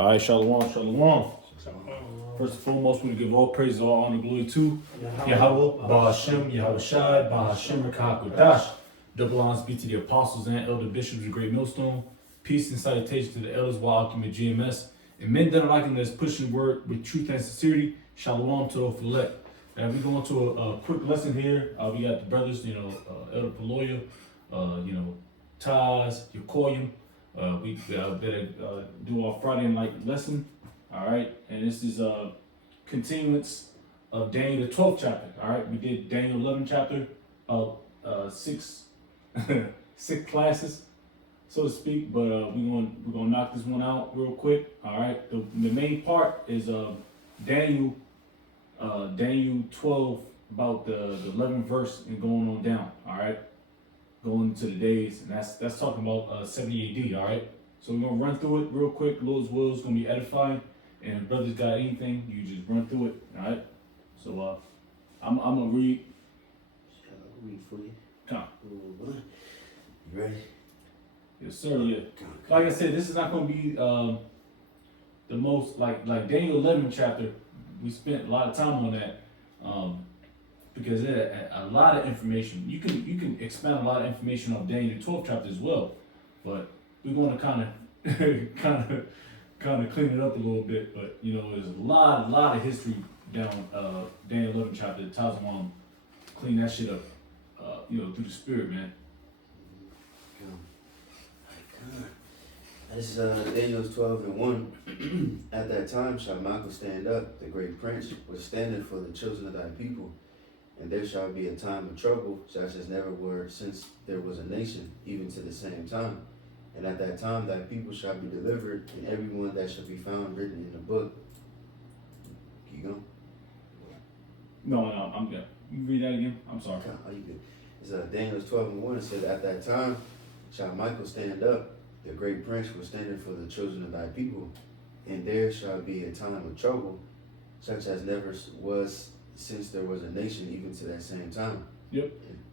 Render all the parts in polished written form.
All right, shalom, shalom. First and foremost, we give all praise, all honor, glory to Yahweh, Ba'ashem, Yahweh Shai, Ba'ashem, Rakahakodash. Double honors be to the apostles and elder bishops of Great Millstone. Peace and salutation to the elders, Wa'akim GMS. And men that are liking this pushing word with truth and sincerity. Shalom to the elect. And we go into a quick lesson here. We got the brothers, Elder Paloya, Taz, Yokoyim. We better do our Friday night lesson. All right, and this is a continuance of Daniel the 12th chapter. All right, we did Daniel 11 chapter of six classes, so to speak. But we're gonna knock this one out real quick. All right, the main part is Daniel 12 about the 11th verse and going on down. All right, going into the days, and that's talking about 70 AD. All right, so we're gonna run through it real quick. Lord's will is gonna be edifying. And if brothers got anything, you just run through it, all right? So I'm gonna read. I'll read for you. Come. You ready? Yes, sir. Yeah. Like I said, this is not gonna be the most like Daniel 11 chapter. We spent a lot of time on that because there's a lot of information. You can expand a lot of information on Daniel 12 chapter as well, but we're gonna kind of clean it up a little bit, but there's a lot of history down Daniel 11 chapter. Tazawam clean that shit up, through the spirit, man. This is Daniel 12:1. At that time shall Michael stand up, the great prince, was standing for the children of thy people, and there shall be a time of trouble, such as never were since there was a nation, even to the same time. And at that time thy people shall be delivered, and everyone that shall be found written in the book. Keep going. No, I'm good. You read that again? I'm sorry. Oh, you good. It's Daniel 12:1. It said, at that time shall Michael stand up, the great prince was standing for the children of thy people, and there shall be a time of trouble, such as never was since there was a nation, even to that same time. Yep.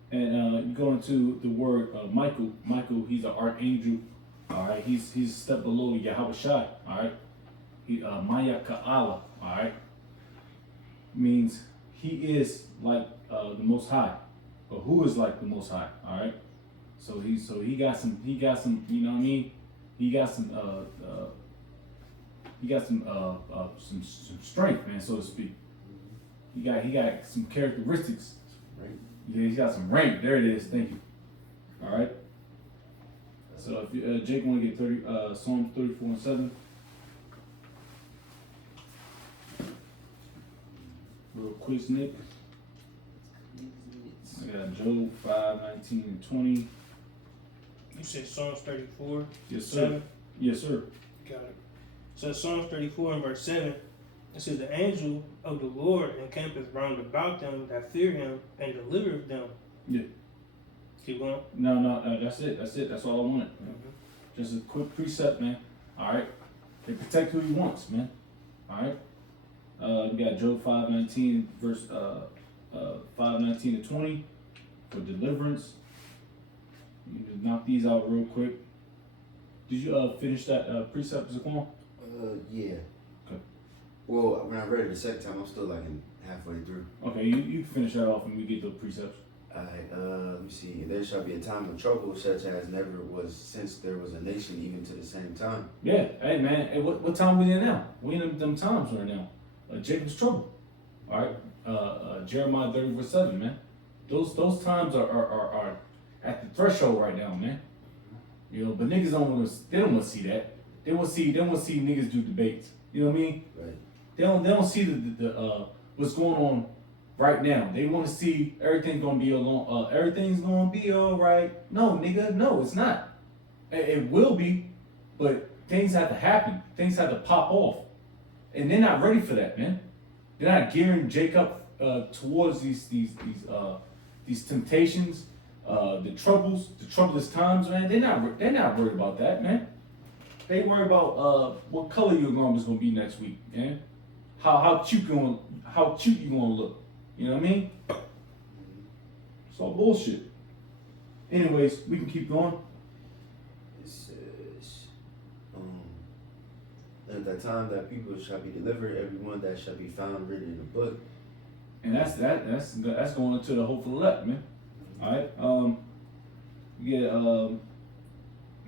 And you go into the word Michael. Michael, he's an archangel. All right, he's a step below Yahweh Shai. All right, Maya Ka'ala. All right, means he is like the Most High, or who is like the Most High. All right, so he got some. You know what I mean? He got some some strength, man, so to speak. He got some characteristics. Right. Yeah, he's got some rank. There it is. Thank you. All right. So if Jake want to get Psalms 34:7. Real quick, Nick. I got Job 5:19-20. You said Psalms 34? Yes, sir. 7? Yes, sir. Got it. So Psalms 34 and verse 7, it says, the angel of the Lord encampeth round about them that fear him and delivereth them. Yeah. Keep going. No, that's it. That's all I wanted. Just a quick precept, man. All right. They protect who he wants, man. All right. We got Job 5:19, verse 5:19-20 for deliverance. You just knock these out real quick. Did you finish that precept, Zaquan? Yeah. Okay. Well, when I read it the second time, I'm still like halfway through. Okay, you can finish that off and we get the precepts. Alright, let me see. There shall be a time of trouble, such as never was since there was a nation, even to the same time. Yeah, hey man, hey, what time we in now? We in them times right now. Jacob's trouble. All right, Jeremiah 30:7, man. Those times are at the threshold right now, man. But niggas don't want to see that. They want to see niggas do debates. You know what I mean? Right. They don't see the what's going on right now. They want to see everything's gonna be everything's gonna be all right. No, nigga, no, it's not. It will be, but things have to happen. Things have to pop off, and they're not ready for that, man. They're not gearing Jacob towards these temptations, the troublous times, man. They're not worried about that, man. They worry about what color your garment's gonna be next week, man. How cute you gonna look. You know what I mean? It's all bullshit. Anyways, we can keep going. It says, at that time that people shall be delivered, every one that shall be found written in the book. And that's going into the hopeful elect, man. All right.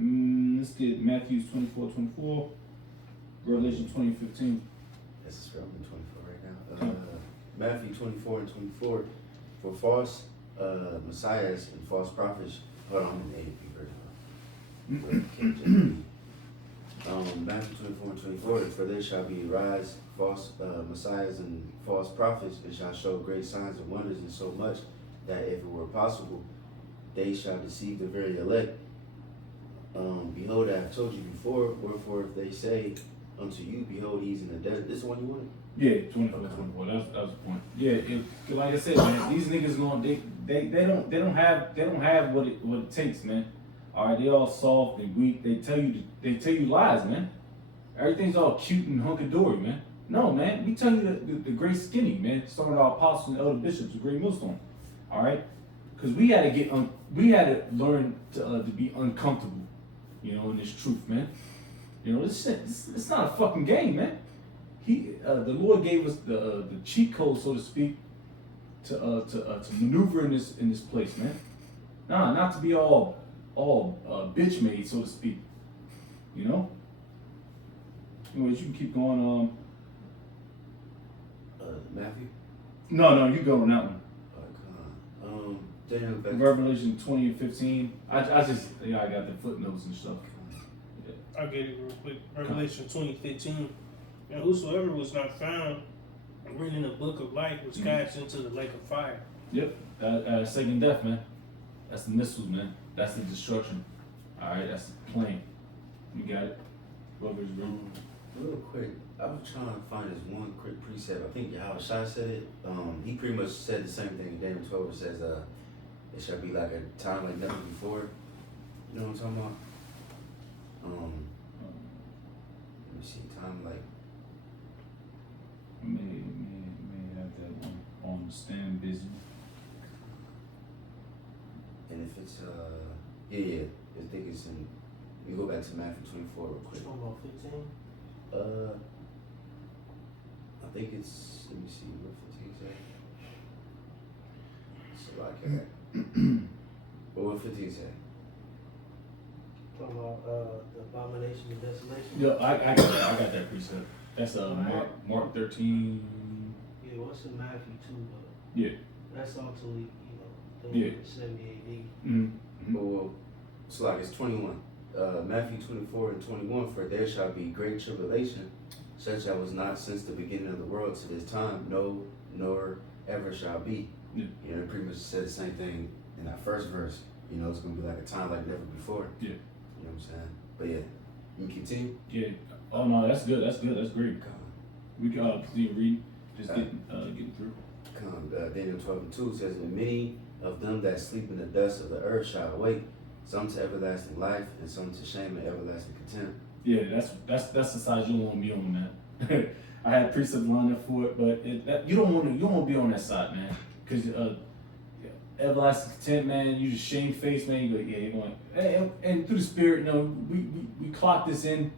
Let's get Matthew 24:24, Revelation 20:15. This is from 24 right now. Matthew 24:24. For false messiahs and false prophets. Hold on, I'm in the AAP version. Matthew 24:24. For there shall be rise false messiahs and false prophets, and shall show great signs and wonders, and so much that if it were possible, they shall deceive the very elect. Behold, I have told you before. Wherefore, if they say unto you, behold, he's in the desert. This is the one you wanted. Yeah, 24. That was the point. Yeah, like I said, man, these niggas they don't have what it takes, man. All right, they all soft and weak. They tell you lies, man. Everything's all cute and hunky dory, man. No, man, we tell you the great skinny, man. Some of our apostles and elder bishops, the great millstone. All right, because we had to learn to be uncomfortable, you know, in this truth, man. You know, this shit, it's not a fucking game, man. The Lord gave us the cheat code, so to speak, to maneuver in this place, man. Nah, not to be all bitch made, so to speak. You know. Anyways, you can keep going. Matthew. No, you go on that one. Daniel, Revelation 20:15. I got the footnotes and stuff. I'll get it real quick. Revelation 20:15. And whosoever was not found written in the book of life was cast into the lake of fire. Yep. Second death, man. That's the missiles, man. That's the destruction. All right, that's the plane. You got it. Whoever's real. Real quick, I was trying to find this one quick precept. I think Yahweh Shai said it. He pretty much said the same thing in Daniel 12. It says, it shall be like a time like never before. You know what I'm talking about? Let me see, time like. May have that on stand busy. And if it's I think it's in. You go back to Matthew 24 real quick. About 15. I think it's. Let me see. What 15 say? So like, what 15 say? Talking about the abomination of desolation. Yeah, I got that precept. That's Mark 13. Yeah, what's in Matthew 2, but Yeah. that's also, you know, Yeah. 70 AD. Mm-hmm. Well, so like it's 21. Matthew 24:21. For there shall be great tribulation, such as was not since the beginning of the world to this time, no, nor ever shall be. Yeah. You know, it pretty much said the same thing in that first verse. You know, it's gonna be like a time like never before. Yeah. You know what I'm saying? But yeah, you can continue. Yeah. Oh no, that's good. That's great. We can continue reading. Just getting through. Daniel 12:2 says, and many of them that sleep in the dust of the earth shall awake, some to everlasting life, and some to shame and everlasting contempt. Yeah, that's the side you don't want to be on, man. I had precepts lined up for it, but you don't want to be on that side, man, because everlasting contempt, man. You just shame face, man. You go, yeah, you're going, and through the Spirit, you know, we clock this in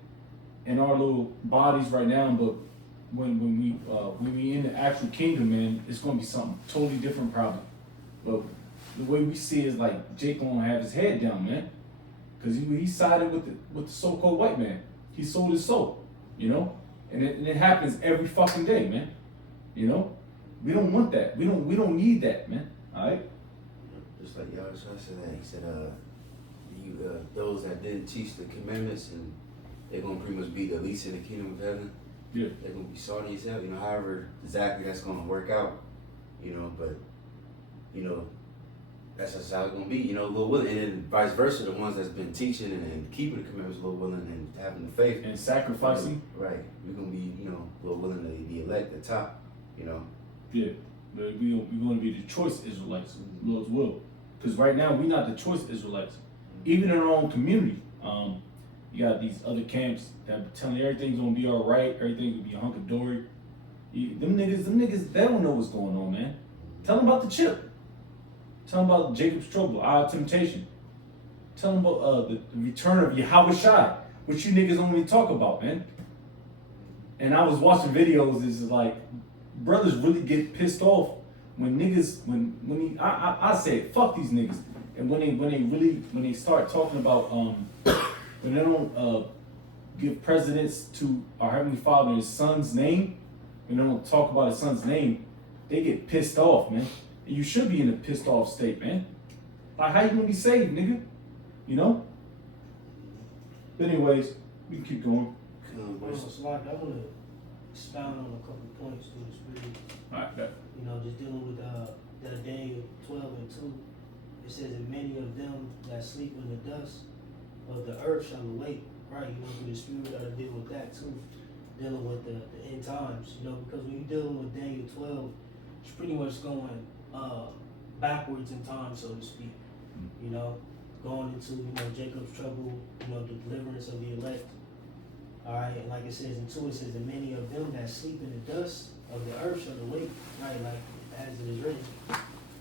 our little bodies right now, but when we in the actual kingdom, man, it's gonna be something totally different, probably. But the way we see it is like Jake gonna have his head down, man, because he sided with the so-called white man. He sold his soul, you know, and it happens every fucking day, man. You know, we don't want that. We don't need that, man. All right. Just like Yahweh said that, he said, those that didn't teach the commandments, and they're gonna pretty much be the least in the kingdom of heaven. Yeah. They're gonna be salty as hell. You know, however exactly that's gonna work out. You know, but you know, that's just how it's gonna be. You know, Lord willing, and then vice versa, the ones that's been teaching and keeping the commandments, Lord willing, and having the faith And sacrificing. Right. We're gonna be, you know, Lord willing, the elect, the top. You know. Yeah, but we're going to be the choice Israelites, Lord's will. Because right now, we're not the choice Israelites. Even in our own community, you got these other camps that are telling you everything's going to be all right, everything's going to be a hunk of dory. Them niggas, they don't know what's going on, man. Tell them about the chip. Tell them about Jacob's trouble, our temptation. Tell them about the return of Yahweh Shai, which you niggas only talk about, man. And I was watching videos. It's like brothers really get pissed off when niggas I say fuck these niggas. And when they start talking about when they don't give precedence to our Heavenly Father and His Son's name, when they don't talk about His Son's name, they get pissed off, man. And you should be in a pissed off state, man. Like, how you gonna be saved, nigga? You know? But anyways, we can keep going. So like, I want to expound on a couple points through the Spirit. Alright, bet. You know, just dealing with that Daniel 12 and 2. It says, and many of them that sleep in the dust of the earth shall awake. Right, you know, through the Spirit, got to deal with that too. Dealing with the end times, you know, because when you're dealing with Daniel 12, it's pretty much going backwards in time, so to speak. You know, going into, you know, Jacob's trouble, you know, the deliverance of the elect. All right, and like it says in 2, it says, and many of them that sleep in the dust of the earth shall awake. Right, like as it is written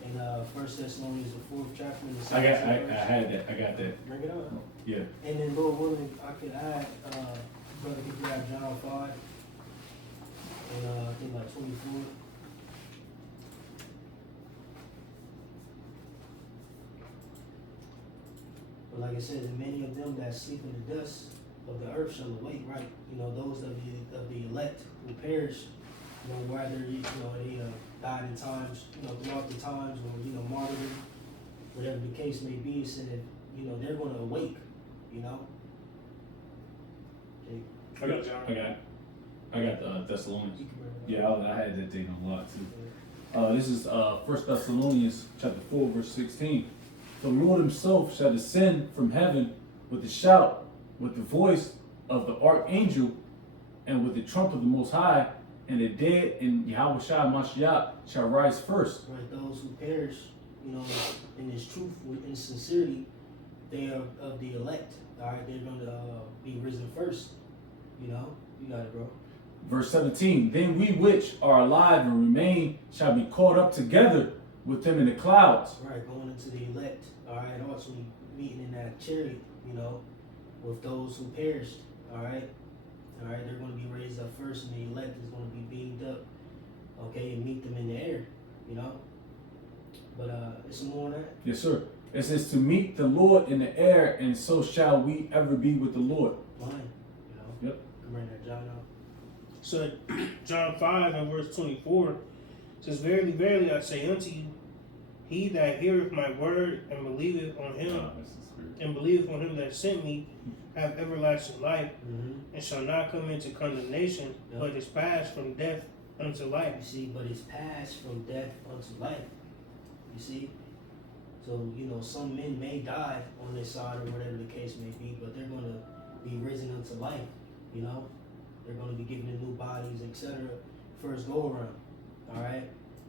in 1 Thessalonians, the 4th chapter. And the I 17th verse. had that. I got that. Bring it up. Yeah. And then, Lord willing, I could add, brother could grab John 5, and I think like 24. But like it says, and many of them that sleep in the dust of the earth shall awake, right? You know, those of the elect who perish, you know, whether, you know, they died in times, you know, throughout the times, or, you know, martyrdom, whatever the case may be, it said, you know, they're going to awake, you know? I got John. I got the Thessalonians. You can bring it Yeah, up. I had that thing a lot too. This is 1 Thessalonians chapter 4, verse 16. The Lord Himself shall descend from heaven with a shout, with the voice of the archangel, and with the trump of the Most High, and the dead in Yahweh Shai Mashiach shall rise first. Right, those who perish, you know, in this truth, in sincerity, they are of the elect. All right, they're going to be risen first. You know, you got it, bro. Verse 17, then we which are alive and remain shall be caught up together with them in the clouds. Right, going into the elect. All right, also meeting in that chariot, you know, with those who perished. All right, they're going to be raised up first, and the elect is going to be beamed up. Okay, and meet them in the air, you know. But it's some more on that. Yes, sir. It says to meet the Lord in the air, and so shall we ever be with the Lord. Fine, you know. Yep. Come right there, John. So John 5 and verse 24 says, verily, verily, I say unto you, he that heareth my word and believeth on him, and believeth on him that sent me, have everlasting life, and shall not come into condemnation, but is passed from death unto life. You see, but it's passed from death unto life. You see? So, you know, some men may die on this side or whatever the case may be, but they're going to be risen unto life, you know? They're going to be given new bodies, etc. First go around, all right?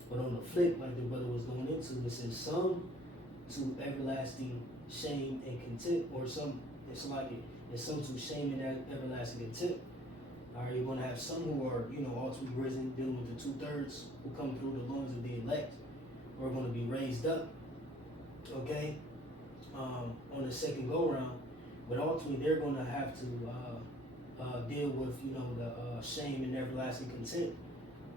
But on the flip, like the brother was going into, it says some to everlasting shame and contempt, or some, it's like it, it's some to shame and everlasting contempt. All right, you're going to have some who are, you know, ultimately risen, dealing with the 2/3 who come through the loins of the elect, who are going to be raised up, okay, on the second go round. But ultimately, they're going to have to deal with, you know, the shame and everlasting contempt.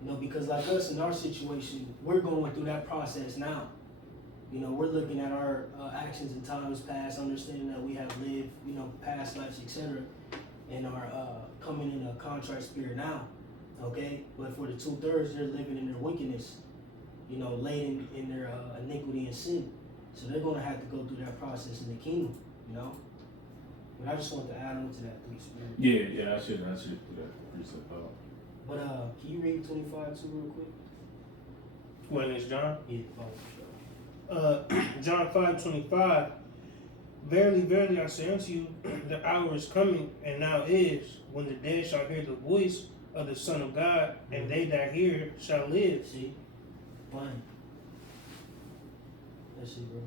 You know, because like us in our situation, we're going through that process now. You know, we're looking at our actions in times past, understanding that we have lived, you know, past lives, etc., and are coming in a contrite spirit now, okay? But for the 2/3, they're living in their wickedness, you know, laden in their iniquity and sin. So they're going to have to go through that process in the kingdom, you know? But I just want to add on to that, please, Spirit. Yeah, I should do that precept. But can you read 25 too real quick? When is John? Yeah, for sure. John 5:25. Verily, verily, I say unto you, the hour is coming, and now is, when the dead shall hear the voice of the Son of God, and they that hear shall live. See? Fine. That's it, bro.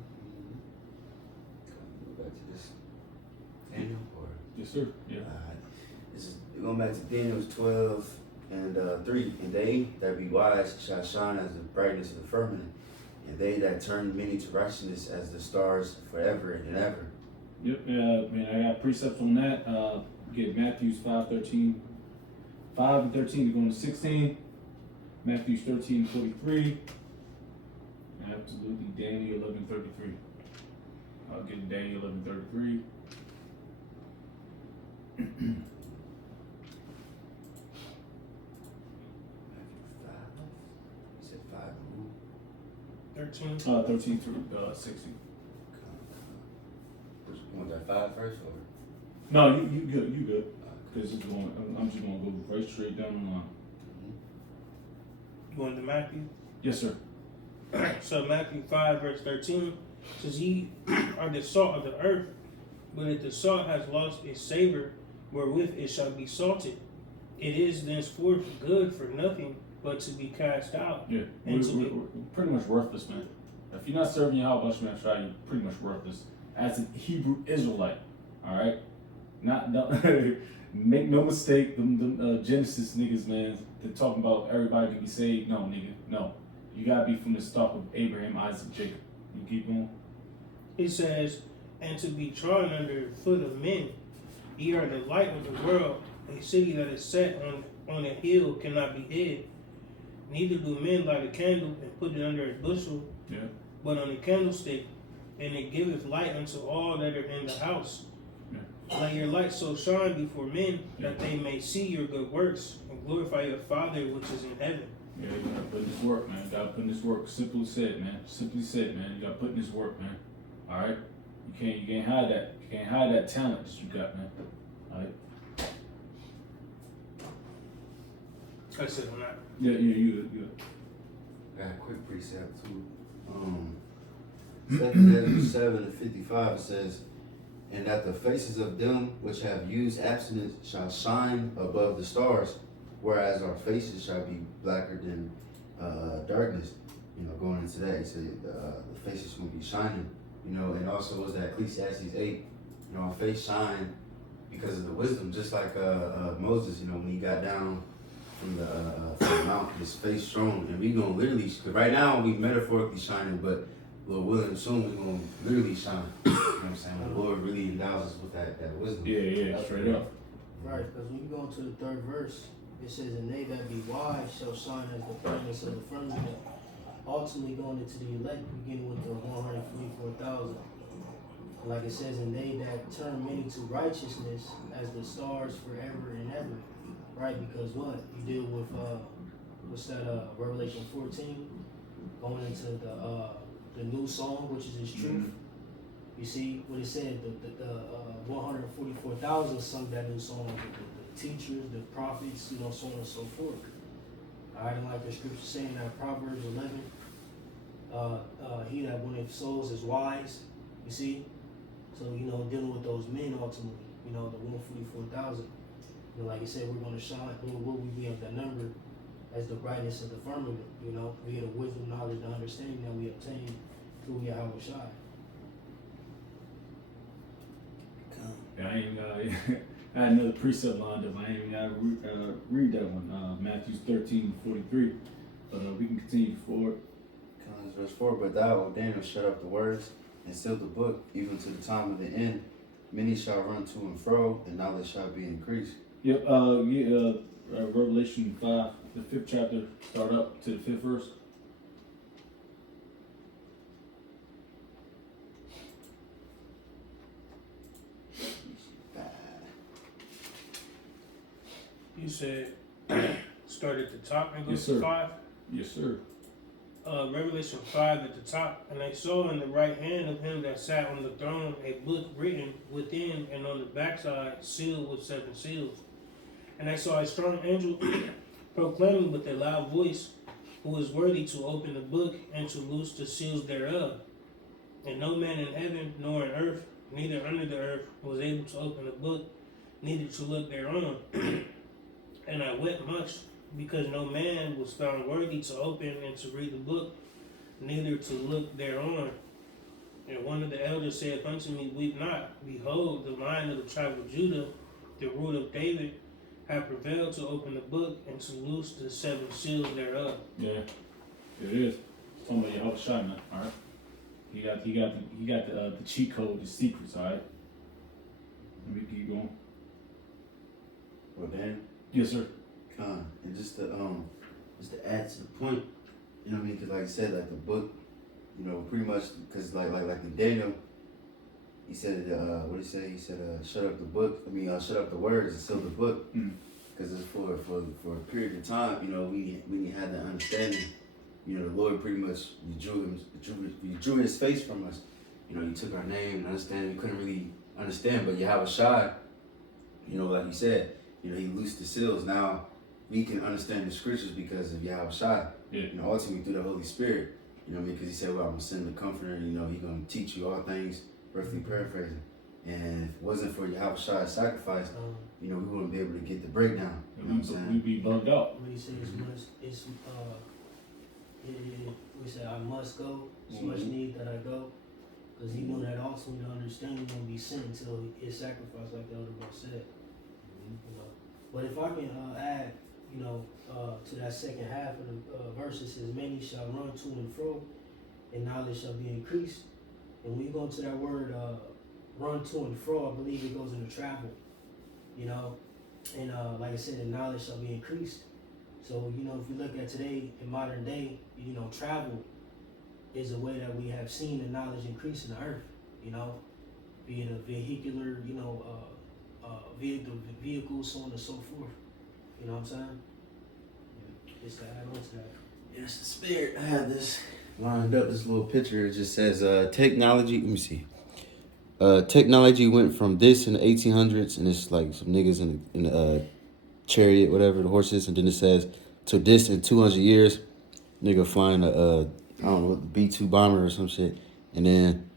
Go back to this. Daniel, or Yes, sir. Yeah. this is going back to Daniel 12 and 3. And they that be wise shall shine as the brightness of the firmament, and they that turn many to righteousness as the stars forever and ever. Yep. Yeah, man, I got precepts on that. Get Matthews 5:13, 5 and 13 to go into 16. Matthew 13 and 43. Absolutely, Daniel 11:33. I'll get Daniel 11:33. You said 5 and 13. 13 through 60. which one, that 5 first or? No, you good, you good. Because I'm just gonna go right straight down the line. Going to Matthew. Yes, sir. So Matthew 5 verse 13 says, "Ye are the salt of the earth, but if the salt has lost its savor, wherewith it shall be salted, it is thenceforth good for nothing but to be cast out." Yeah, And we're pretty much worthless, man. If you're not serving Yahweh Hashem Yahshua, you're pretty much worthless as a Hebrew Israelite. All right, not make no mistake, them Genesis niggas, man. They're talking about everybody can be saved. No, nigga, no. You gotta be from the stock of Abraham, Isaac, Jacob. You keep going. It says, "And to be trodden under the foot of men. Ye are the light of the world. A city that is set on a hill cannot be hid. Neither do men light a candle and put it under a bushel, Yeah. but on a candlestick, and it giveth light unto all that are in the house. Let your light so shine before men that they may see your good works and glorify your Father which is in heaven." Yeah, you gotta put in this work, man. You gotta put in this work. Simply said, man. Simply said, man. You gotta put in this work, man. All right. You can't hide that. You can't hide that talent that you got, man. All right. I said, "I'm not." Yeah, you. I got a quick precept too. 2 Ezra 7 and 55 it says, "And that the faces of them which have used abstinence shall shine above the stars, whereas our faces shall be blacker than darkness." You know, going into that, he said the faces will be shining. You know, and also was that Ecclesiastes 8. You know, our face shine because of the wisdom, just like Moses. You know, when he got down from the mount, his face shone, and we gonna literally. Cause right now we metaphorically shining, but Lord willing, soon we gonna literally shine. You know what I'm saying? The Lord really endows us with that wisdom. Yeah, straight up. Right, because when you go into the third verse, it says, "And they that be wise shall shine as the brightness of the firmament." Ultimately going into the elect, beginning with the 144,000. Like it says, "And they that turn many to righteousness as the stars forever and ever." Right, because what? You deal with, what's that, Revelation 14, going into the new song, which is his truth. You see what it said, the 144,000 sung that new song, the teachers, the prophets, you know, so on and so forth. All right, and like the scripture saying that Proverbs 11, he that winneth souls is wise, you see? So, you know, dealing with those men ultimately, you know, the 144,000. You know, like I said, we're going to shine, Lord, will we be of the number as the brightness of the firmament, you know, via the wisdom, knowledge, and understanding that we obtain through Yahweh Shai. Yeah, I ain't I had another precept lined up. I ain't even gotta read that one. Matthew 13:43. But we can continue forward. Verse 4, "But thou, O Daniel, shut up the words and seal the book, even to the time of the end. Many shall run to and fro, and knowledge shall be increased." Yep. Revelation 5, the 5th chapter. Start up to the 5th verse. You said start at the top and go Yes, to sir. 5. Yes, sir. Revelation 5 at the top. "And I saw in the right hand of him that sat on the throne a book written within and on the backside, sealed with 7 seals. And I saw a strong angel proclaiming with a loud voice, Who is worthy to open the book and to loose the seals thereof? And no man in heaven nor in earth, neither under the earth, was able to open the book, neither to look thereon. And I wept much, because no man was found worthy to open and to read the book, neither to look thereon. And one of the elders said unto me, Weep not. Behold, the Lion of the tribe of Judah, the root of David, have prevailed to open the book and to loose the 7 seals thereof." Yeah, it is. It's talking about Yahweh Shai, man. All right. He got the cheat code, the secrets. All right. Let me keep going. Well, then, Yes, sir. And just to add to the point, you know what I mean? Because like I said, like the book, you know, pretty much, because like in Daniel, he said, what did he say? He said, shut up the book. I mean, shut up the words and seal the book. Because it's for a period of time, you know, we had that understanding. You know, the Lord pretty much withdrew his face from us. You know, he took our name and understanding. We couldn't really understand, but Yahweh Shai, you know, like he said, you know, he loosed the seals. Now we can understand the scriptures because of Yahweh Shai. Yeah. You know, ultimately through the Holy Spirit. You know what I mean? Because he said, well, I'm going to send the Comforter, you know, he's going to teach you all things, roughly paraphrasing. And if it wasn't for Yahweh Shai's sacrifice, you know, we wouldn't be able to get the breakdown. You know what I'm saying? We'd be bugged out. What he says we say I must go. It's much need that I go, because he knew that ultimately the understanding won't be sent until his sacrifice, like the elder brother said. You know, but if I can add, you know, to that second half of the verse, it says, "Many shall run to and fro, and knowledge shall be increased." And when you go into that word, run to and fro, I believe it goes into travel. You know, and like I said, the knowledge shall be increased. So, you know, if you look at today, in modern day, you know, travel is a way that we have seen the knowledge increase in the earth, you know, be it a vehicular, you know, vehicle, so on and so forth. You know what I'm saying? Just to add on to that. Yes, the spirit. I have this lined up, this little picture. It just says, technology. Let me see. Technology went from this in the 1800s, and it's like some niggas in the chariot, whatever, the horses, and then it says, to this in 200 years, nigga flying a I don't know, B-2 bomber or some shit, and then,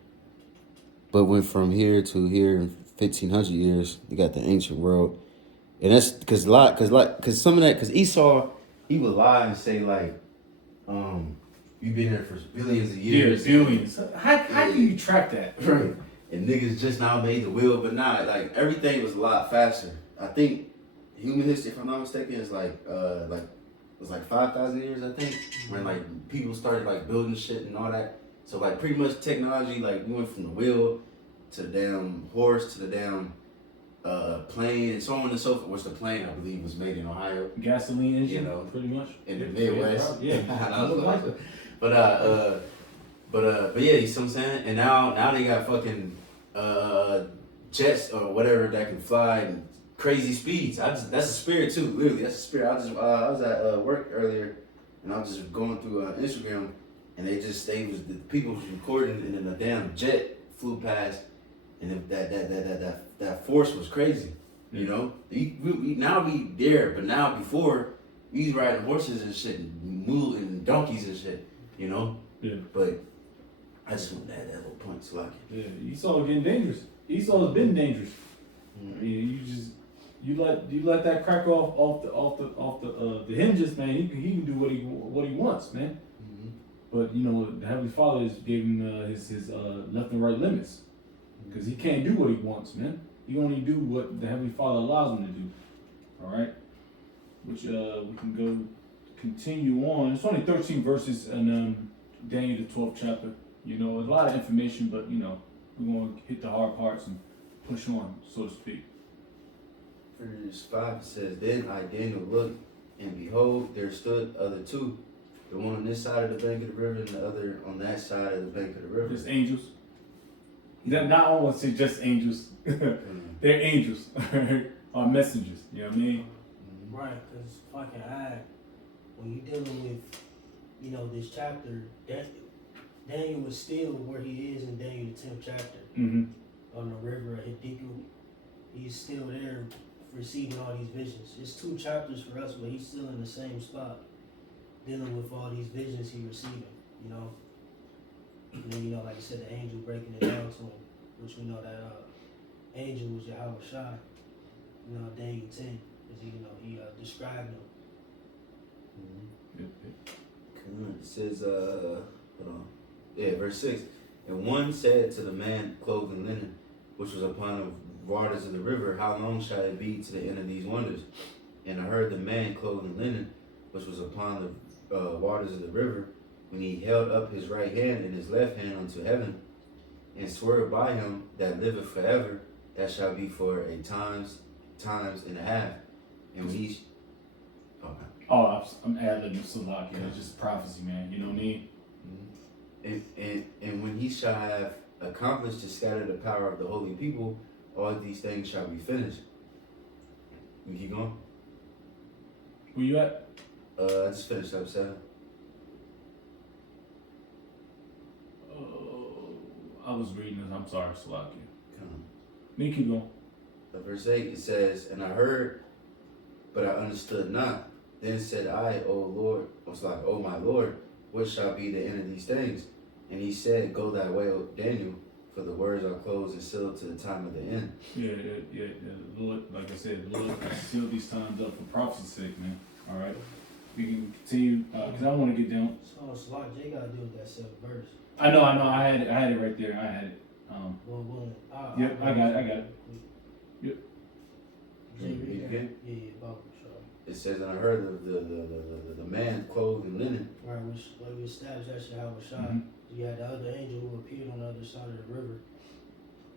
but went from here to here in 1500 years. You got the ancient world, and that's because some of that, because Esau, he would lie and say like, you've been there for billions of years. Yeah, billions. How do you track that? Right. And niggas just now made the wheel, but nah, like everything was a lot faster. I think human history, if I'm not mistaken, is like it was like 5,000 years, I think, when like people started like building shit and all that. So like pretty much technology, like we went from the wheel to the damn horse to the damn plane and so on and so forth. Which the plane, I believe, was made in Ohio. Gasoline engine, You know, pretty much. In the Midwest. Yeah. But yeah, you see what I'm saying? And now they got fucking jets or whatever that can fly and crazy speeds. That's a spirit too, literally. That's a spirit. I was at work earlier, and I was just going through Instagram, and the people was recording, and then a damn jet flew past, and that force was crazy. You know, now we there, but now before we was riding horses and shit, and mules and donkeys and shit. You know. Yeah. But I just want to add that little point to like. Yeah, Esau getting dangerous. Esau's been dangerous. I mean, you let that crack off the hinges, man. He can do what he wants, man. Mm-hmm. But you know, the Heavenly Father is giving his left and right limits, because he can't do what he wants, man. He only do what the Heavenly Father allows him to do. All right, which we can go continue on. It's only 13 verses in Daniel the 12th chapter. You know, a lot of information, but you know, we're gonna hit the hard parts and push on, so to speak. Verse 5 it says, "Then I Daniel looked, and behold, there stood other two, the one on this side of the bank of the river, and the other on that side of the bank of the river." Just angels. Not I want to say just angels. They're angels, or messengers. You know what I mean? Right, because if I can add, when you're dealing with, you know, this chapter, Daniel was still where he is in Daniel the 10th chapter, on the river of Hiddekel. He's still there receiving all these visions. It's 2 chapters for us, but he's still in the same spot, dealing with all these visions he's receiving, you know. And then, you know, like I said, the angel breaking it down to him, which we know that angel was Yahweh Shai, you know, Daniel 10, because he described him. It says, hold on. Yeah, verse 6. "And one said to the man clothed in linen, which was upon the waters of the river, How long shall it be to the end of these wonders? And I heard the man clothed in linen, which was upon the waters of the river, when he held up his right hand and his left hand unto heaven, and swore by him that liveth forever, that shall be for a times and a half. And when he..." Okay. Oh, I'm ad-libbing Salakia. It's just prophecy, man. You know what I mean? And when he shall have accomplished to scatter the power of the holy people, all these things shall be finished. You keep going? Where you at? I just finished up 7. I was reading this. I'm sorry, Salakia. Come Me keep going. on. Verse 8, it says, and I heard, but I understood not. Then said I, O Lord, was like, O my Lord, what shall be the end of these things? And he said, go thy way, O Daniel, for the words are closed and sealed to the time of the end. Yeah. The Lord, like I said, the Lord has sealed these times up for prophecy's sake, man. All right. We can continue because I want to get down. So Slot J got to deal with that 7th verse. I know. I had it right there. I had it. Yep, I got it. Yep. Jay, read that. again? Yeah, Bible, sorry. It says, and I heard the man clothed in linen. Right, which like we established that Yahweh Shai. Mhm. You had the other angel who appeared on the other side of the river.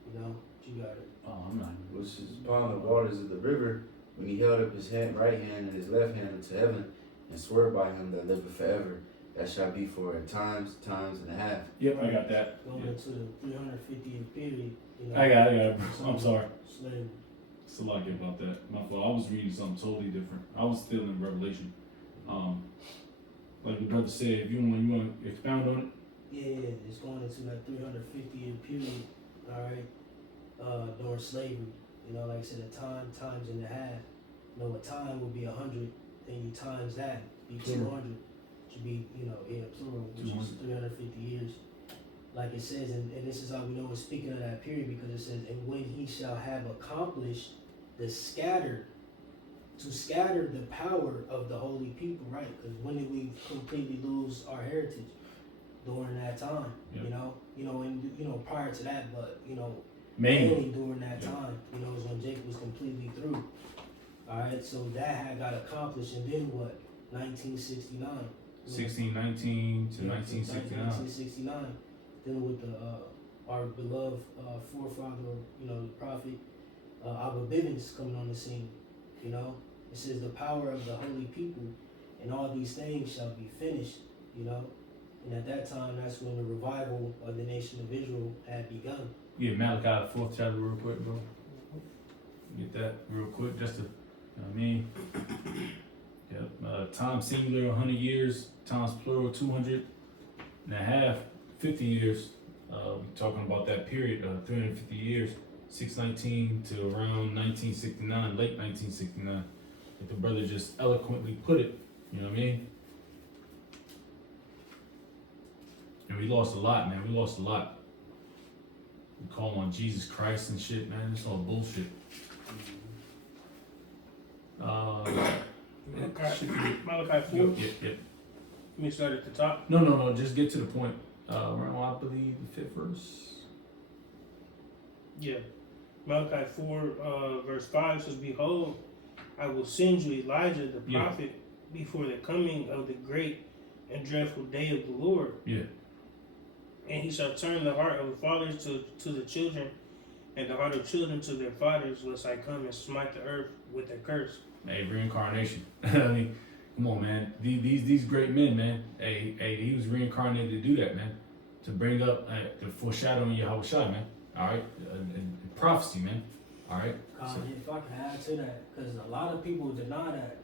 You know, you got it. Oh, I'm not. Which is upon the waters of the river, when he held up his right hand and his left hand unto heaven, and swore by him that liveth forever, that shall be for times and a half. Yep, I got that. Going into the 350th period. You know, I got it. I'm sorry. Slavery. Salakia about that. My fault. I was reading something totally different. I was still in Revelation. Like the brother said, if you want to expound on it. Yeah, it's going into that 350th period. All right, during slavery. You know, like I said, a times and a half. You know, a time would be 100, then you times that, be 200. Should be, plural, which is 350 years. Like it says, and this is how we know it's speaking of that period, because it says, and when he shall have accomplished to scatter the power of the holy people, right? Because when did we completely lose our heritage? During that time, Yep. and prior to that, but Mainly. during that time, is when Jacob was completely through. All right, so that had got accomplished, and then what? 1969. 1619 to 1969. 1969. Then with our beloved forefather, the prophet Abba Bivens coming on the scene. It says the power of the holy people, and all these things shall be finished. And at that time, that's when the revival of the nation of Israel had begun. Yeah, Malachi, the 4th chapter, real quick, bro. Get that real quick, just to, you know what I mean? Yep. Time singular, 100 years. Times plural, 200 and a half, 50 years. We're talking about that period, 350 years, 619 to around 1969, late 1969. Like the brother just eloquently put it, you know what I mean? And we lost a lot, man. We lost a lot. We call on Jesus Christ and shit, man. It's all bullshit. Malachi 4. Yep. Let me start at the top. No. Just get to the point. Around, I believe, the 5th verse. Yeah. Malachi 4, verse 5 says, behold, I will send you Elijah the prophet before the coming of the great and dreadful day of the Lord. Yeah. And he shall turn the heart of the fathers to the children, and the heart of children to their fathers, lest I come and smite the earth with a curse. Hey, reincarnation. I mean, come on, man. These great men, man. Hey, he was reincarnated to do that, man. To bring up the foreshadowing Yahweh Shai, man. All right, and prophecy, man. All right. If I can add to that, because a lot of people deny that.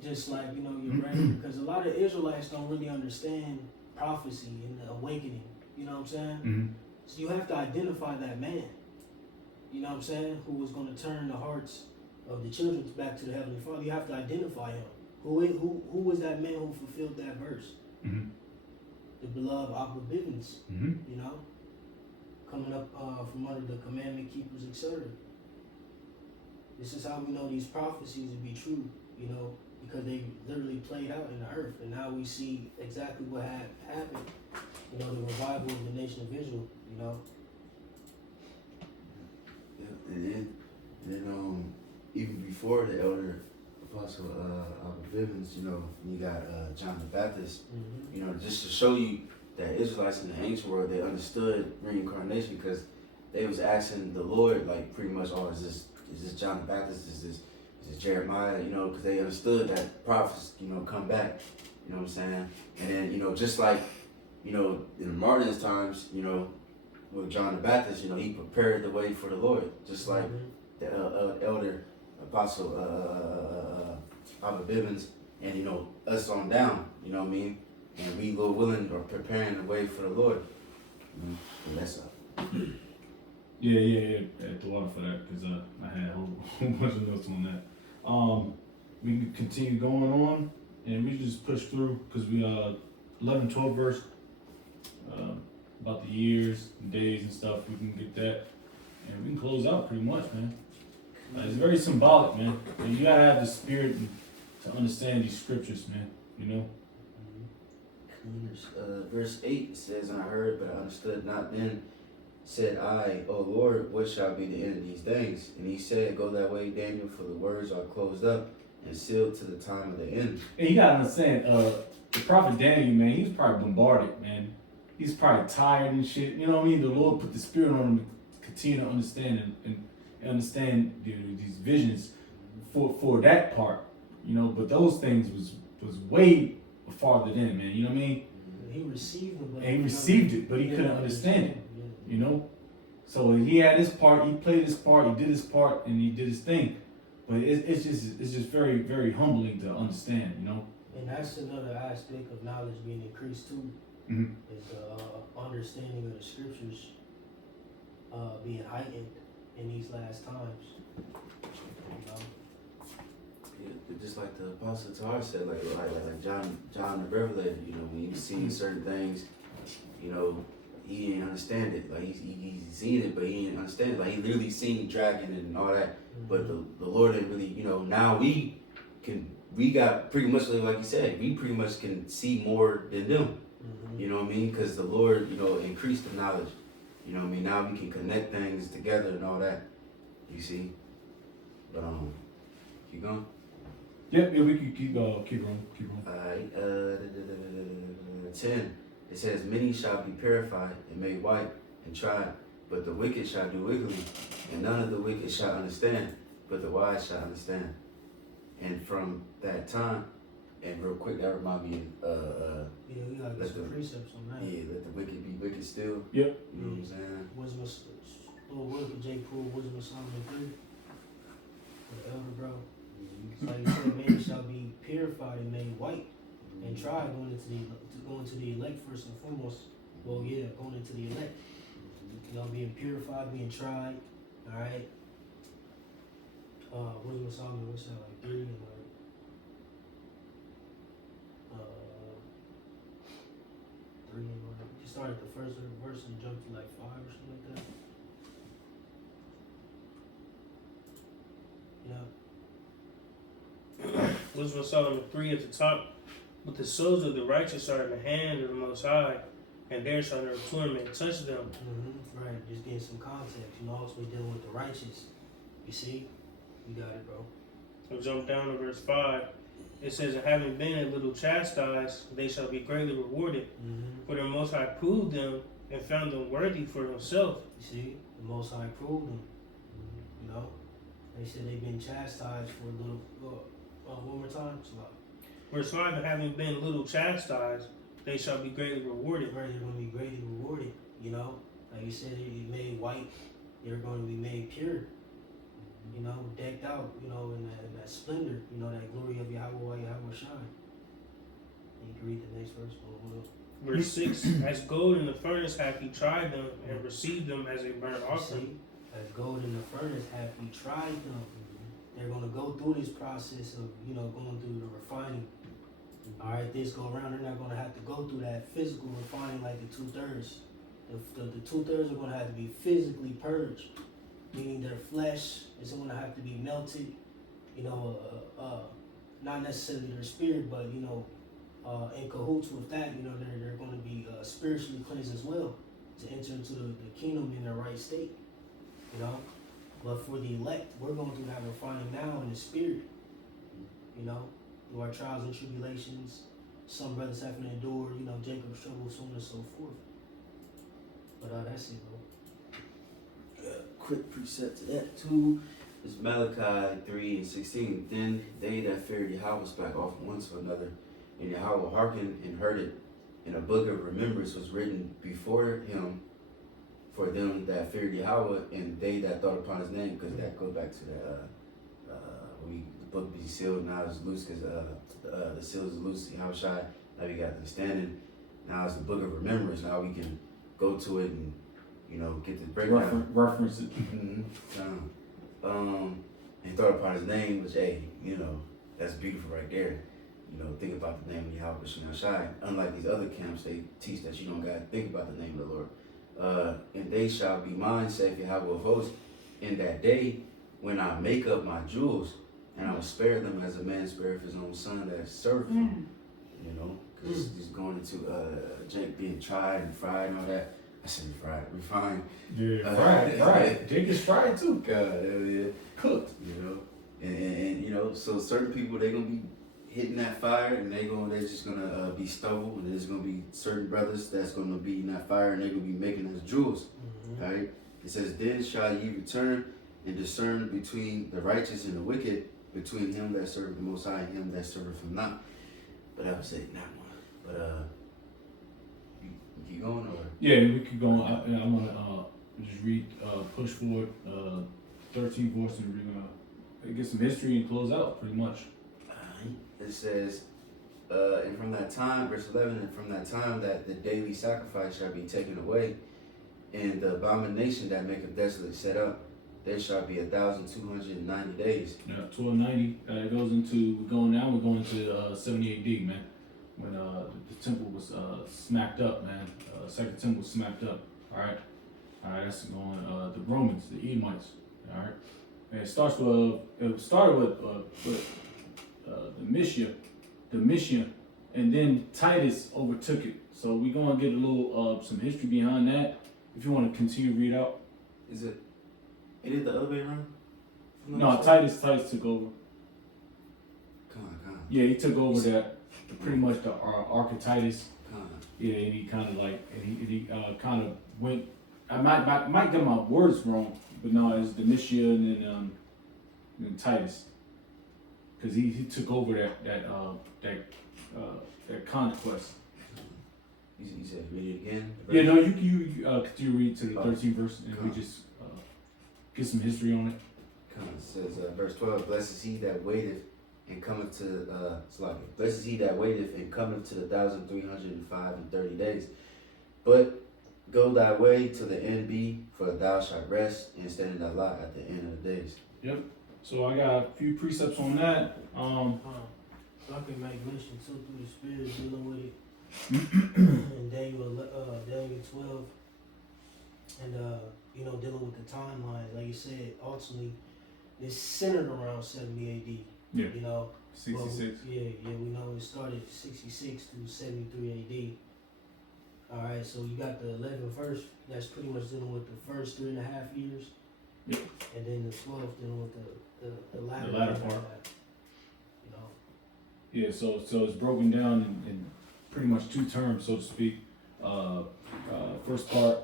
Just like you're right, because a lot of Israelites don't really understand prophecy and the awakening. You know what I'm saying? Mm-hmm. So you have to identify that man. You know what I'm saying? Who was going to turn the hearts of the children back to the Heavenly Father. You have to identify him. Who was that man who fulfilled that verse? Mm-hmm. The beloved Abba Bivens. Mm-hmm. Coming up from under the commandment keepers, etc. This is how we know these prophecies to be true. Because they literally played out in the earth, and now we see exactly what had happened. The revival of the nation of Israel. Yeah, and then even before the elder apostle Abba Bivens, you got John the Baptist. Mm-hmm. Just to show you that Israelites in the ancient world, they understood reincarnation, because they was asking the Lord, like, pretty much, oh, is this John the Baptist? Is It's Jeremiah, you know, because they understood that prophets, you know, come back. You know what I'm saying? And then, you know, just like, you know, in Martin's times, you know, with John the Baptist, you know, he prepared the way for the Lord, just like the elder apostle Abba Bibbins, and you know, us on down. You know what I mean? And we, Lord willing, are preparing the way for the Lord. And that's Yeah. At the water for that because I had a whole bunch of notes on that. We can continue going on and we just push through because we 11, 12 verse about the years, and days, and stuff. We can get that and we can close out pretty much, man. It's very symbolic, man. And you gotta have the spirit to understand these scriptures, man. You know. verse 8 says, "And I heard, but I understood not. Then said I, O Lord, what shall be the end of these things? And he said, Go that way, Daniel, for the words are closed up and sealed to the time of the end." And you gotta understand, the prophet Daniel, man, he was probably bombarded, man. He's probably tired and shit. You know what I mean? The Lord put the spirit on him to continue to understand and understand these visions for that part. You know, but those things was way farther than, man. You know what I mean? He received it, but And he received it, but he couldn't understand it. You know? So he had his part, he played his part, he did his part, and he did his thing. But it's just very, very humbling to understand, you know? And that's another aspect of knowledge being increased too, Mm-hmm. is the understanding of the scriptures being heightened in these last times. You know? Yeah, just like the Apostle Tar said, like John the Revelator, you know, when he was seeing certain things, you know, he didn't understand it. Like he seen it, but he didn't understand it. Like he literally seen the dragon and all that, but the Lord didn't really, you know. Now we got pretty much like you said, we pretty much can see more than them. You know what I mean? Because the Lord, you know, increased the knowledge. You know what I mean? Now we can connect things together and all that. You see? But keep going. Yep, yeah, we can keep on. Alright, 10. It says, "Many shall be purified and made white and tried, but the wicked shall do wickedly, and none of the wicked shall understand, but the wise shall understand." And from that time, and real quick, that remind me Yeah, we gotta get some precepts on that. yeah, let the wicked be wicked still. Yep. You know what I'm saying? Wisdom, little word for J. Poole, Wisdom of Solomon 3. For the elder, bro. It's like you said, man shall be purified and made white and tried going into the elect first and foremost. Well, yeah, going into the elect. You know, being purified, being tried. All right. Wisdom of Solomon, what's that, like 3 and like 3 and like, you start at the first verse and jump to like 5 or something like that. Yeah. Wisdom of Solomon 3 at the top. "But the souls of the righteous are in the hand of the Most High, and there shall no torment touch them." Right, just getting some context. You know, also dealing with the righteous. You see? You got it, bro. So jump down to verse 5. It says, "And having been a little chastised, they shall be greatly rewarded. For the Most High proved them and found them worthy for himself." You see? The Most High proved them. You know? They said they've been chastised for a little. One more time? Verse 5, "And having been a little chastised, they shall be greatly rewarded." They're going to be greatly rewarded. You know? Like you said, they're made white. They're going to be made pure. You know, decked out, you know, in that splendor, you know, that glory of Yahweh shine. And you can read the next verse. Verse 6, "As gold in the furnace hath he tried them, and received them as a burnt offering." As gold in the furnace hath he tried them. They're going to go through this process of, you know, going through the refining. All right, this go around, they're not going to have to go through that physical refining like the 2/3. The 2/3 are going to have to be physically purged, meaning their flesh is going to have to be melted, you know, not necessarily their spirit, but, you know, in cahoots with that, you know, they're going to be spiritually cleansed as well to enter into the kingdom in their right state, you know. But for the elect, we're going through that refining now in the spirit, you know, through our trials and tribulations. Some brothers having to endure, you know, Jacob's trouble, so on and so forth. But that's it, bro. Quick precept to that too. It's Malachi 3:16. Then they that feared Yahweh spake off one to another, and Yahweh hearkened and heard it. And a book of remembrance was written before him for them that feared Yahweh and they that thought upon his name, because that goes back to the book be sealed, now it's loose because the seals is loose. Yahweh Shai, now we got the understanding. Now it's the book of remembrance. Now we can go to it and get the breakdown. Reference it. And thought upon his name, which that's beautiful right there. Think about the name of Yahweh Shai Shai. Unlike these other camps, they teach that you don't gotta think about the name of the Lord. And they shall be mine, saith Yahweh of hosts, in that day when I make up my jewels, and I will spare them as a man spareth his own son that serveth him. Because he's going into Jake being tried and fried and all that. I said refined. Yeah, fried. Jake is fried too. God, hell yeah. Cooked. And so certain people, they're gonna be hitting that fire, and they're just gonna be stubble, and there's gonna be certain brothers that's gonna be in that fire, and they're gonna be making us jewels. All right. It says, "Then shall ye return and discern between the righteous and the wicked, between him that serveth the Most High and him that serveth him not." But I would say not one. But you keep going, or Yeah, we could go on. I want to just read, push forward 13 verse, and we're gonna get some history and close out pretty much. it says, and from that time, verse 11, and from that time that the daily sacrifice shall be taken away, and the abomination that maketh desolate set up, there shall be 1,290 days. Yeah, 1290. It goes into we're going into 70 AD, man. When the temple was smacked up, man. Second temple was smacked up. All right, that's going the Romans, the Edomites. All right, and it started with the Mishnah, and then Titus overtook it. So we're gonna get a little some history behind that. If you want to continue to read out. Is it? It is the other way around? No, Titus took over. Come on. Yeah, he took over that. Pretty much the Archetytus. Come on. Yeah, and he kind of he kind of went. I might get my words wrong, but no, it's the Mishnah and then Titus, because he took over that conquest. You said read it again? Yeah, no, you continue read to the 13th verse, and we Come. just get some history on it. Come on. It says verse 12, blessed is he that waiteth and cometh to blessed is he that waiteth and cometh to the 1,305 and 30 days. But go thy way to the end be, for thou shalt rest and stand in thy lot at the end of the days. Yep. So I got a few precepts on that. I can make mention too through the Spirit dealing with it. And Daniel 12, and dealing with the timeline, like you said, ultimately it's centered around 70 AD. Yeah. 66. We know it started 66 through 73 AD. All right, so you got the 11th verse that's pretty much dealing with the first 3.5 years. Yep. And then the 12th dealing with the latter part. You know. Yeah, so it's broken down in pretty much two terms, so to speak. First part,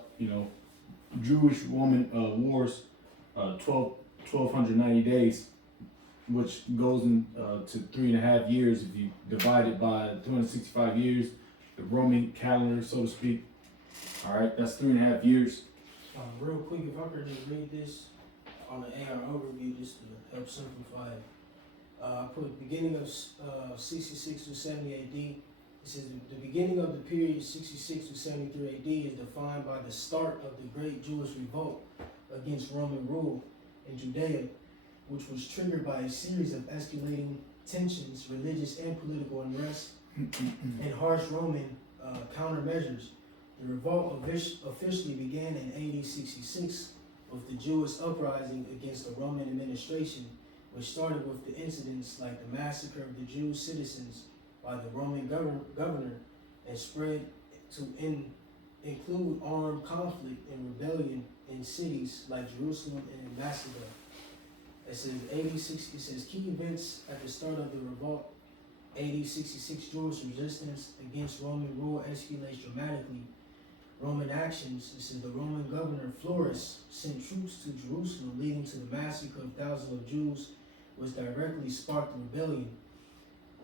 Jewish Roman wars, 1,290 days, which goes to 3.5 years if you divide it by 265 years, the Roman calendar, so to speak. All right, that's 3.5 years. Real quick, if I could just read this on the AR overview just to help simplify it. I put beginning of 66 to 70 AD. It says the beginning of the period 66 to 73 AD is defined by the start of the Great Jewish Revolt against Roman rule in Judea, which was triggered by a series of escalating tensions, religious and political unrest, and harsh Roman countermeasures. The revolt officially began in AD 66 with the Jewish uprising against the Roman administration, which started with the incidents like the massacre of the Jewish citizens by the Roman governor and spread to include armed conflict and rebellion in cities like Jerusalem and Macedon. It says it says key events at the start of the revolt. AD 66 Jewish resistance against Roman rule escalates dramatically Roman actions, it says the Roman governor Florus sent troops to Jerusalem, leading to the massacre of thousands of Jews, which directly sparked the rebellion.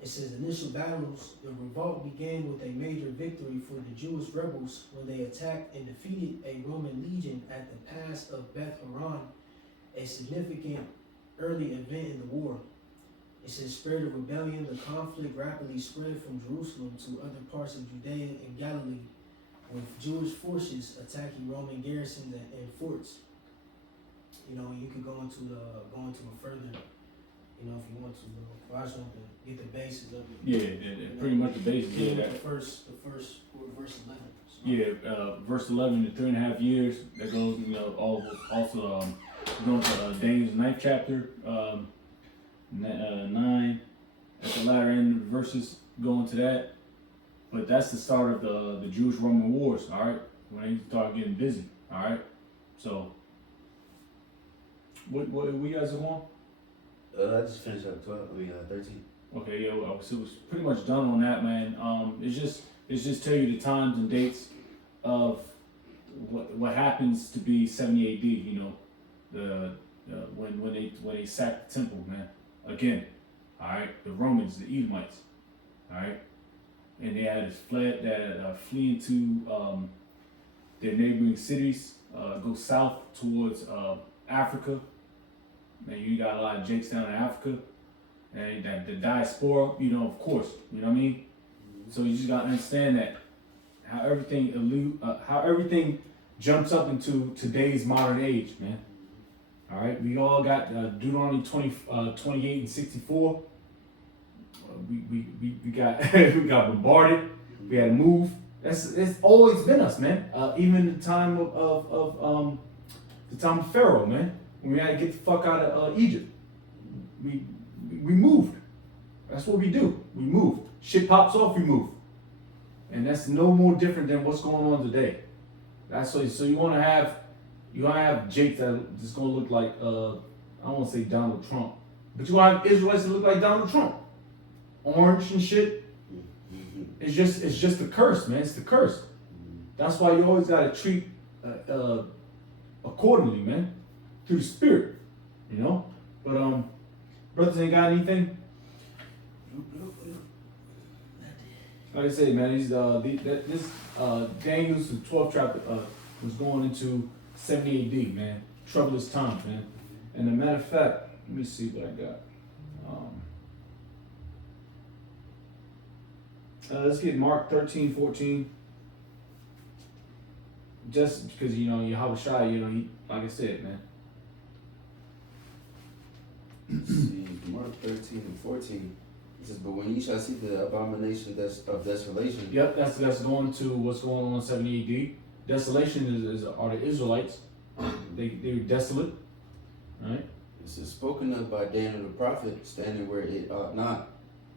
It says initial battles, the revolt began with a major victory for the Jewish rebels when they attacked and defeated a Roman legion at the pass of Beth Horon, a significant early event in the war. It says spirit of rebellion, the conflict rapidly spread from Jerusalem to other parts of Judea and Galilee, with Jewish forces attacking Roman garrisons and forts. You know, you could go into it further, you know, if you want to. I just want to get the basis of it. Yeah, pretty much the basis. Yeah, the first verse 11. So. Yeah, verse 11, the 3.5 years. That goes, you know, also going to Daniel's 9th chapter, 9. At the latter end of the verses, going to that. But that's the start of the Jewish-Roman wars, all right? When they start getting busy, all right? So, what we guys are on? I just finished up 13. Okay, yeah, well, so it was pretty much done on that, man. It's just tell you the times and dates of what happens to be 70 AD. You know, when they sacked the temple, man. Again, all right, the Romans, the Edomites, all right, and they had flee into their neighboring cities, go south towards Africa. Man, you got a lot of Jakes down in Africa. And the diaspora, you know, of course, you know what I mean? So you just gotta understand that how everything jumps up into today's modern age, man. All right, we all got Deuteronomy 28 and 64. We got we got bombarded. We had to move. It's always been us, man. Even the time of Pharaoh, man, when we had to get the fuck out of Egypt. We moved. That's what we do. We move. Shit pops off, we move. And that's no more different than what's going on today. That's so you're gonna have Jake that's gonna look like I don't wanna say Donald Trump, but you're gonna have Israelites that look like Donald Trump. Orange and shit. It's just the curse, man. It's the curse. That's why you always gotta treat accordingly, man. Through the spirit. You know? But brothers ain't got anything? Like I said, man, this Daniel's 12th chapter was going into 70 AD, man. Troublous times, man. And a matter of fact, let me see what I got. Let's get Mark 13:14. Just because, you know, Yahweh Shai, you know, he, like I said, man. Let's see, Mark 13 and 14. It says, but when you shall see the abomination of desolation. Yep, that's going to what's going on in 70 AD. Desolation are the Israelites. They're desolate. Right? This is spoken of by Daniel the prophet, standing where it ought not.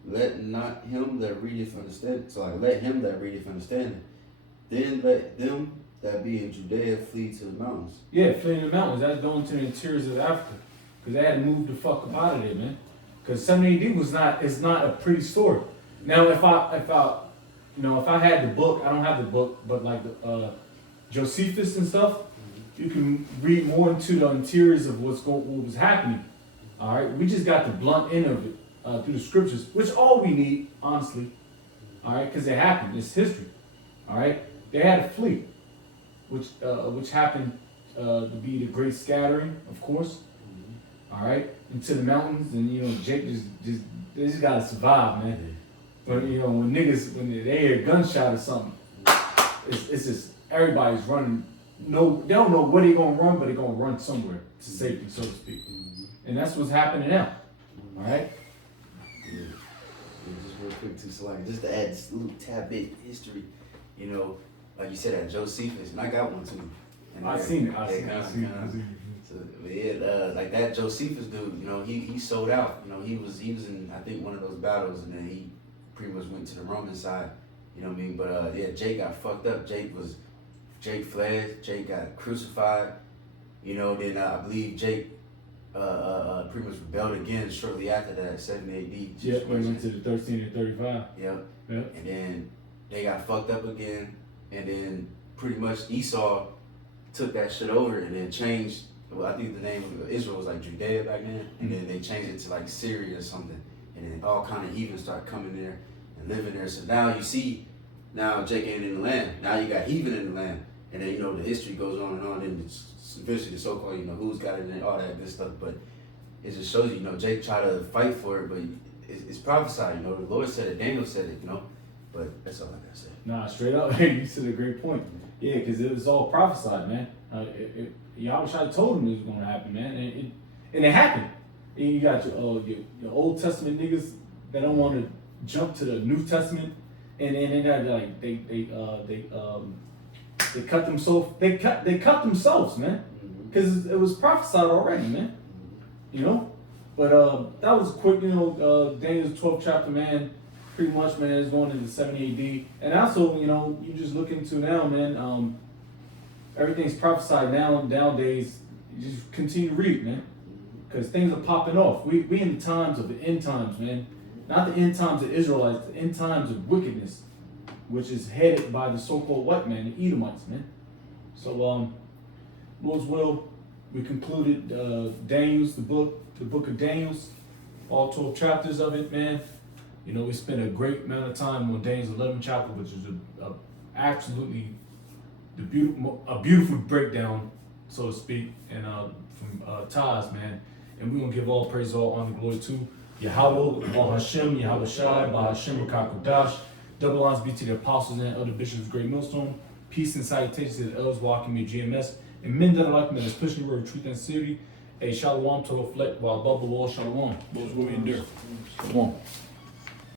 Let not him that readeth understand. So let him that readeth understand. Then let them that be in Judea flee to the mountains. Yeah, flee in the mountains. That's going to the interiors of Africa. Because they had to move the fuck up out of there, man. Because 70 AD is not a pretty story. Now, if I had the book, I don't have the book, but like the Josephus and stuff, you can read more into the interiors of what was happening. All right, we just got the blunt end of it through the scriptures, which all we need, honestly. All right, because it happened. It's history. All right, they had to flee, which happened to be the great scattering, of course. All right, into the mountains, and you know, Jake they just gotta survive, man. But you know, when they hear a gunshot or something, it's just everybody's running. No, they don't know where they're gonna run, but they're gonna run somewhere to safety, so to speak. And that's what's happening now. All right. Yeah, just real quick too, so like just to add this little tad bit history, you know, like you said that Josephus, and I got one too. And I've seen it. So yeah, like that Josephus dude, you know, he sold out. You know, he was in I think one of those battles, and then he pretty much went to the Roman side. You know what I mean? But yeah, Jake got fucked up. Jake fled. Jake got crucified. You know, then I believe Jake pretty much rebelled again shortly after that, 70 AD. Yeah, we went to the 13 and 35. Yep. And then they got fucked up again, and then pretty much Esau took that shit over and then changed. Well, I think the name of Israel was like Judea back then, and then they changed it to like Syria or something, and then all kind of heathens start coming there and living there. So now you see, now Jacob ain't in the land. Now you got heathen in the land, and then the history goes on, and it's eventually the so-called who's got it and all that good stuff. But it just shows you, Jake tried to fight for it, but it's prophesied. The Lord said it, Daniel said it, But that's all I gotta say. Nah, straight up, you said a great point. Yeah, because it was all prophesied, man. Yahushua told him it was going to happen, man, and it happened. And you got your Old Testament niggas that don't want to jump to the New Testament, and they got like they cut themselves. They cut themselves, man, because it was prophesied already, man. But that was quick. Daniel's 12th chapter, man. Pretty much, man, is going into 70 AD, and also, you just look into now, man. Everything's prophesied nowadays. You just continue to read, man, because things are popping off. We in the times of the end times, man. Not the end times of Israelites, the end times of wickedness, which is headed by the so-called white man, the Edomites, man. So, Lord's will, we concluded Daniel's, the book of Daniel's, all 12 chapters of it, man. We spent a great amount of time on Daniel's 11th chapter, which is absolutely a beautiful breakdown, so to speak, and from Taz, man. And we're gonna give all praise, all honor, glory to Yahweh, Baal Hashem, Yahweh Shai, Baal Hashem, Rakakodash. Double honors be to the apostles and elder bishops of Great Millstone. Peace and salutations to the elders walking me GMS and men that are like me that is pushing the word of truth and sincerity. A shalom to reflect while above the wall, shalom. Those will endure. Come on.